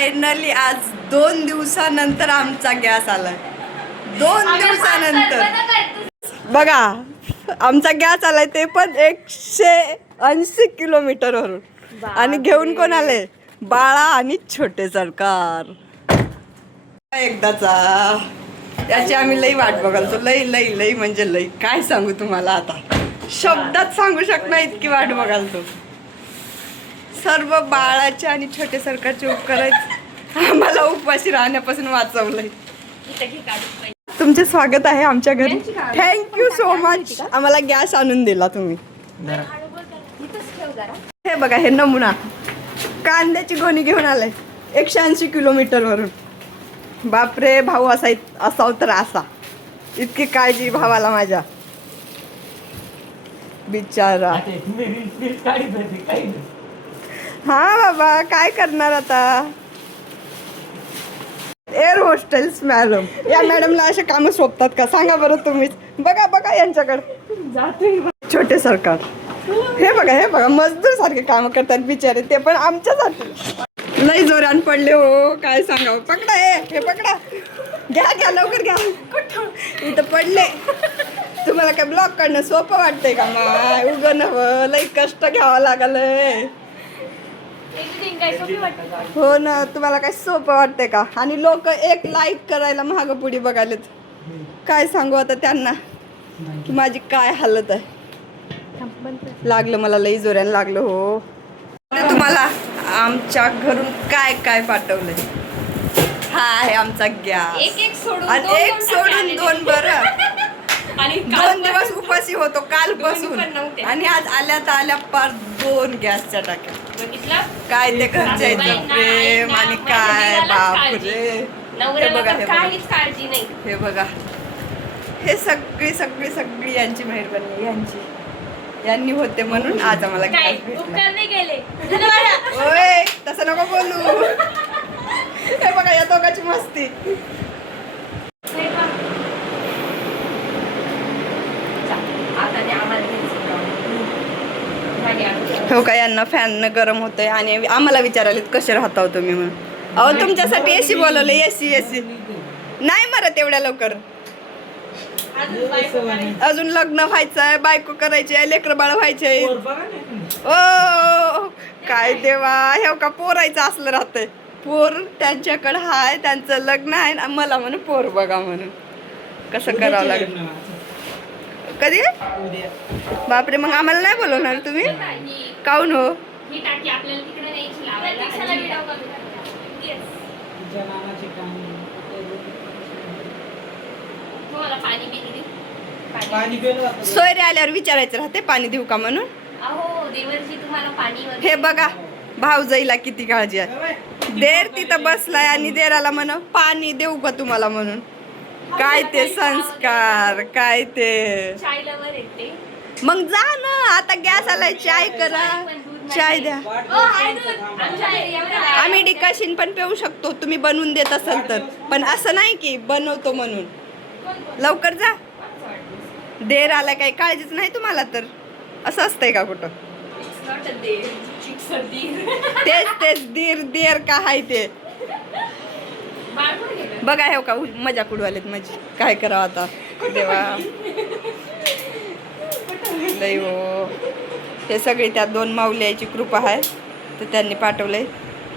Finally आज 2 दिवसानंतर आमचा गॅस आलाय. 2 दिवसानंतर बघा आमचा गॅस आलाय, ते पण 180 किलोमीटरवरून. आणि घेऊन कोण आले? बाळा आणि छोटे सरकार. एकदाचा त्याची आम्ही लई वाट बघाल. तो लई लई लई म्हणजे लई काय सांगू तुम्हाला, आता शब्दात सांगू शकणार इतकी वाट बघाल. तो सर्व बाळाचे आणि छोटे सरकारचे उपकार आहेत, आम्हाला उपवासी राहण्यापासून वाचवलंय. तुमचे स्वागत आहे आमच्या घरी. Thank you so much. आम्हाला गॅस आणून दिला तुम्ही. हे बघा हे नमुना कांद्याची गोणी घेऊन आलाय 180 किलोमीटरवरून. बापरे, भाऊ असाव तर असा. इतकी काळजी भावाला माझ्या, बिचारा. हा बाबा काय करणार आता. एअर होस्टेल्स मॅडम, या मॅडमला असे कामं सोपतात का सांगा बरं तुम्हीच. बघा बघा यांच्याकडे छोटे सरकार. हे बघा मजदूर सारखे काम करतात बिचारे, ते पण आमच्यासाठी. लई जोरान पडले हो, काय सांगावं. पकडा हे पकडा, घ्या लवकर घ्या. कुठं इथं पडले. तुम्हाला काय ब्लॉक काढणं सोपं वाटतंय का? माय उगं नवं, लई कष्ट घ्यावं लागलंय. हो ना, तुम्हाला काय सोपं वाटतंय का? आणि लोक एक लाईक करायला महाग पुढे बघायलेत. काय सांगू आता त्यांना की माझी काय हालत आहे. लागलं मला, लई जोरानं लागलं हो. तुम्हाला आमच्या घरून काय काय पाठवलंय. हा आहे आमचा गॅस. एक सोडून दोन बरं. आणि 2 दिवस उपाशी होतो कालपासून, आणि आज आल्या पार 2 गॅसच्या टाक्या. काय ते घरच्याचं प्रेम आणि काय बापरे. हे बघा हे बघा हे सगळी यांची मेहरबानी. यांनी होते म्हणून आज आम्हाला गॅस भेटला. ओय तसं नको बोलू. हे बघा या दोघांची मस्ती. हो का, यांना फॅन गरम होतंय आणि आम्हाला विचारायला कसे राहता तुम्ही म्हणून. अहो तुमच्यासाठी एसी बोलवलं. एसी नाही मरत एवढ्या लवकर. अजून लग्न व्हायचंय, बायको करायची आहे, लेकर बाळ व्हायचे. ओ काय देवा, हे का पोरायचं असलं राहतंय. पोर त्यांच्याकडे हाय, त्यांचं लग्न आहे, मला म्हणून पोर बघा म्हणून. कसं करावं लागेल. कधी? बापरे, मग आम्हाला नाही बोलवणार तुम्ही? काऊन हो? सोयरे आल्यावर विचारायचं राहते पाणी देऊ का म्हणून. हे बघा भाऊजाईला किती काळजी आहे. देर तिथं बसलाय आणि देराला म्हण पाणी देऊ का तुम्हाला म्हणून. काय ते संस्कार, काय ते. मग जा ना, आता गॅस आलाय, चाय करा, चाय द्या. आम्ही डिकाशीन पण पिऊ शकतो तुम्ही बनवून देत असाल तर, पण असं नाही की बनवतो म्हणून. लवकर जा, देर आलाय, काही काळजीच नाही तुम्हाला तर. असं असतंय का कुठं? तेच देर का हाय ते. बघा हे का मजा कुडवालेत माझी. काय करावं आता देवा. लई हो, हे सगळी त्या 2 माऊली यायची कृपा आहे, तर त्यांनी पाठवलंय.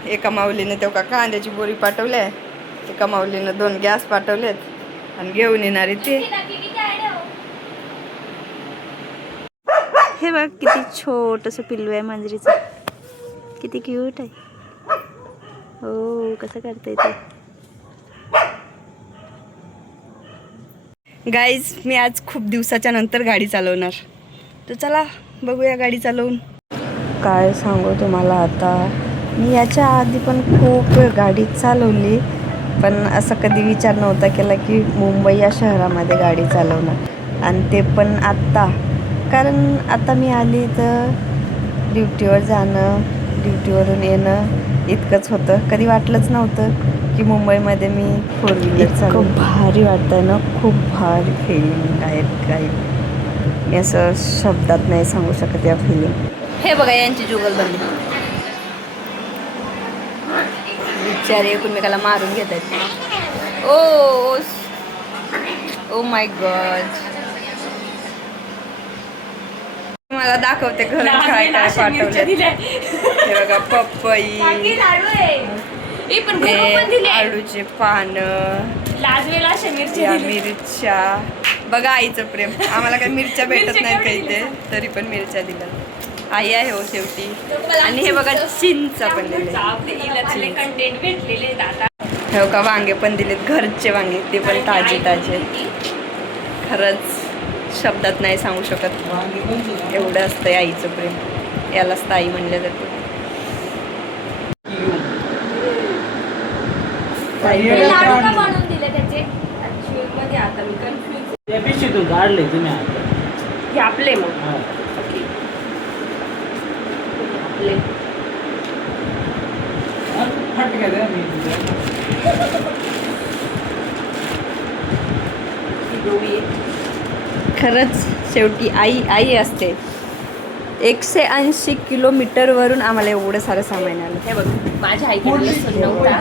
एका माऊलीने तेव्हा कांद्याची बोरी पाठवली आहे, एका माऊलीनं 2 गॅस पाठवलेत आणि घेऊन येणारे ते. हे बघ किती छोटंसं पिल्लू आहे मांजरीचं, किती क्यूट आहे. हो कसं करता ते. गाईज मी आज खूप दिवसाच्या नंतर गाडी चालवणार, तर चला बघूया गाडी चालवून. काय सांगू तुम्हाला आता, मी याच्या आधी पण खूप गाडी चालवली, पण असं कधी विचार नव्हता केला की मुंबई या शहरामध्ये गाडी चालवणार. आणि ते पण आत्ता, कारण आता मी आली तर ड्युटीवर जाणं, ड्युटीवरून येणं इतकंच होतं. कधी वाटलंच नव्हतं की मुंबईमध्ये मी 4 व्हीलर चालवू. खूप भारी वाटतं ना, खूप भारी फिलिंग आहे. काही मी असं शब्दात नाही सांगू शकत या फिलिंग. हे बघा यांची जुगलबंदी. बिचारे एकमेकाला मारून घेत आहेत. Oh my God. मला दाखवते घर काय काय पाठवले. हे बघा पपई, आळूचे पानं, मिरच्या. बघा आईचं प्रेम. आम्हाला काही मिरच्या भेटत नाहीत काही ते, तरी पण मिरच्या दिल्या. आई आहे हो शेवटी. आणि हे बघा चिंच पण हे बघा वांगे पण दिलेत, घरचे वांगे, ते पण ताजे ताजे. खरंच शब्दात नाही सांगू शकत एवढं असतंय आईचं प्रेम. यालाच ताई म्हणलं जातं. बनवून दिले त्याचे मध्ये. आता मी कन्फ्युज काढले तुम्ही हे आपले मग खरंच शेवटी आई आई असते. 180 किलोमीटरवरून आम्हाला एवढं सारं सामान आलं. हे बघ, माझ्या आईकडे लसूण नव्हता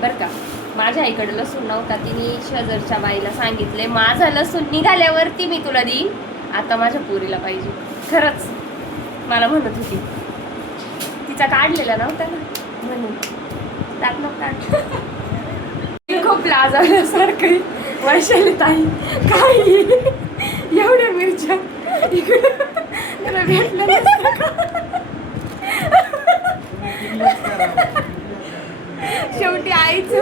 बरं का. माझ्या आईकडे लसूण नव्हता. तिने शेजारच्या बाईला सांगितले माझा लसूण निघाल्यावरती मी तुला देईन. आता माझ्या पोरीला पाहिजे. खरंच मला म्हणत होती. तिचा काढलेला नव्हता ना म्हणून टाक मग काढ. खूप लाज आल्यासारखं. वैशाली ताई काही एवढ्या मिरच्या तुला भेटलं शेवटी आईचं.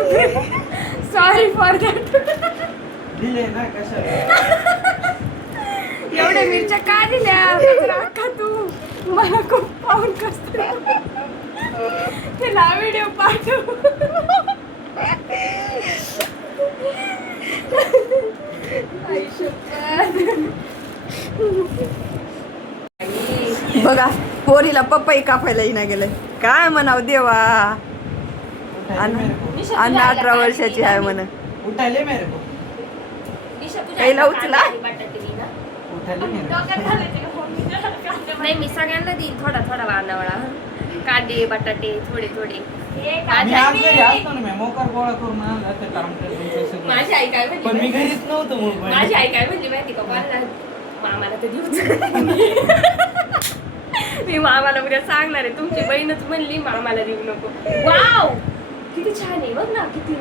Sorry for that. एवढ्या मिरच्या का दिल्या का तू मला खूप पाहून कसत त्याला व्हिडिओ पाठव. बघा पोरीला पपई कापायलाही नाही गेलंय. काय म्हणाव देवा. आणि 18 वर्षाची आहे म्हण. पहिला उचला. नाही मी सगळ्यांना देईन थोडा थोडा वानावळा. कांदे बटाटे थोडे थोडे. माझी आई काय म्हणली माझी आई काय म्हणली माहिती का. मामाला तर देऊच. मी मामाला उद्या सांगणार आहे. तुमची बहीणच म्हणली मामाला देऊ नको. वाव किती छान आहे बघ ना किती.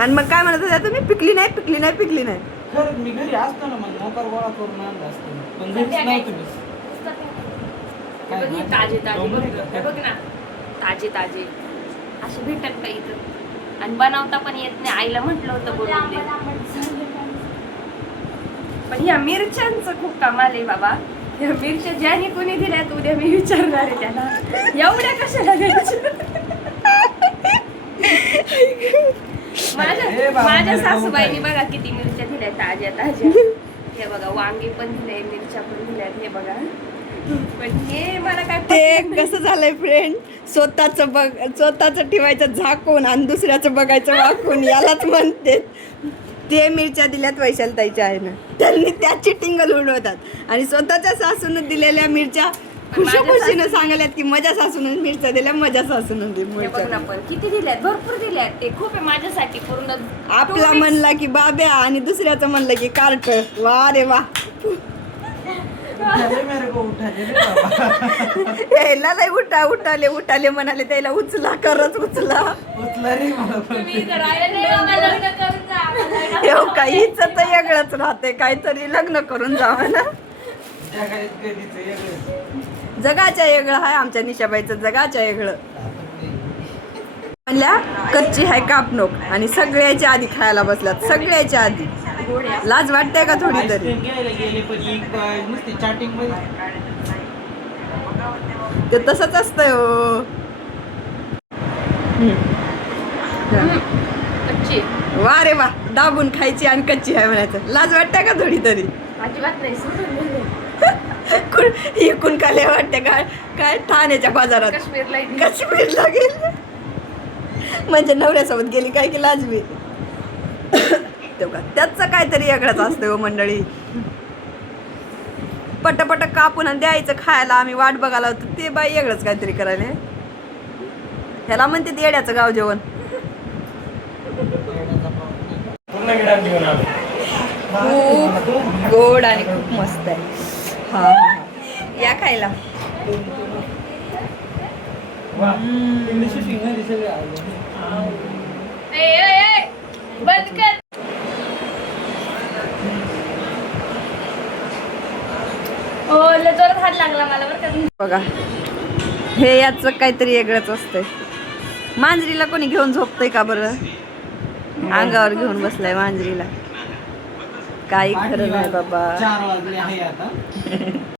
आणि मग काय म्हणत होत्या तुम्ही. पिकली नाही पिकली नाही पिकली नाही. मी घरी असतो ना मग मोकर गोळा करून आणला असतो. पण घरीच नव्हतो मी. ताजे ताजे बघ ना. ताजे ताजे असे भेटत का इथं. आणि बनवता पण येत नाही. आईला म्हटलं होतं बोलून दे. पण ह्या मिरच्यांचं खूप कमाल आहे बाबा. ह्या मिरच्या ज्याने कोणी दिल्यात उद्या मी विचारणार आहे त्याला एवढ्या कशाला द्यायच्या. माझ्या सासूबाईंनी बघा किती मिरच्या दिल्या ताज्या ताज्या. हे बघा वांगे पण दिले, मिरच्या पण दिल्यात. हे बघा. पण हे मला काय ते कसं झालंय फ्रेंड. स्वतःच ठेवायचं झाकून आणि दुसऱ्याचं बघायचं वाकून. यालाच म्हणते. ते मिरच्या दिल्यात वैशालताईच्या आहे ना. त्यांनी त्या चिटिंग उडवतात. आणि स्वतःच्या सासून दिलेल्या मिरच्या खुशीनं सांगायल्यात की माझ्या सासून मिरच्या दिल्या, माझ्या सासून मिरच्या. पण किती दिल्यात. भरपूर दिल्यात. ते खूप आहे माझ्यासाठी पूर्ण. आपला म्हणला की बाब्या आणि दुसऱ्याचं म्हणलं की कार्ट. वा रे वा. यायला नाही उठाले म्हणाले. त्याला उचला खरंच उचला. काहीच तर वेगळंच राहते. काहीतरी लग्न करून जावं ना. जगाच्या वेगळं आहे आमच्या निशाबाईचं. जगाच्या वेगळं म्हणल्या कच्ची हाय कापणूक आणि सगळ्याच्या आधी खायला बसल्यात. सगळ्याच्या आधी. लाज वाटते का थोडी तरी. ते तसंच असतंय हो. वा रे वा. दाबून खायची आणि कच्ची आहे म्हणायचं. लाज वाटते का थोडी तरी. अजिबात नाही. इकून काले वाटते काय. काय ठाण्याच्या बाजारात काश्मीरला गेली म्हणजे नवऱ्यासोबत गेली काय की लाजवी. त्याचं काहीतरी वेगळंच असतं हो मंडळी. पटपट कापून आणि द्यायचं खायला. आम्ही वाट बघायला होतो ते बाई वेगळंच काहीतरी करायला. ह्याला म्हणते येड्याचं गाव जेवण. खूप गोड आणि खूप मस्त आहे. हा या खायला. इंग्लिश इंग्लिश सगळे आले. बंद कर. लय जोरात हात लागला मला बरं का. बघा हे याचं काहीतरी वेगळंच असतंय. मांजरीला कोणी घेऊन झोपतंय का बरं? अंगावर घेऊन बसलाय मांजरीला. काही खरं नाही बाबा. 4 वाजले आहे आता.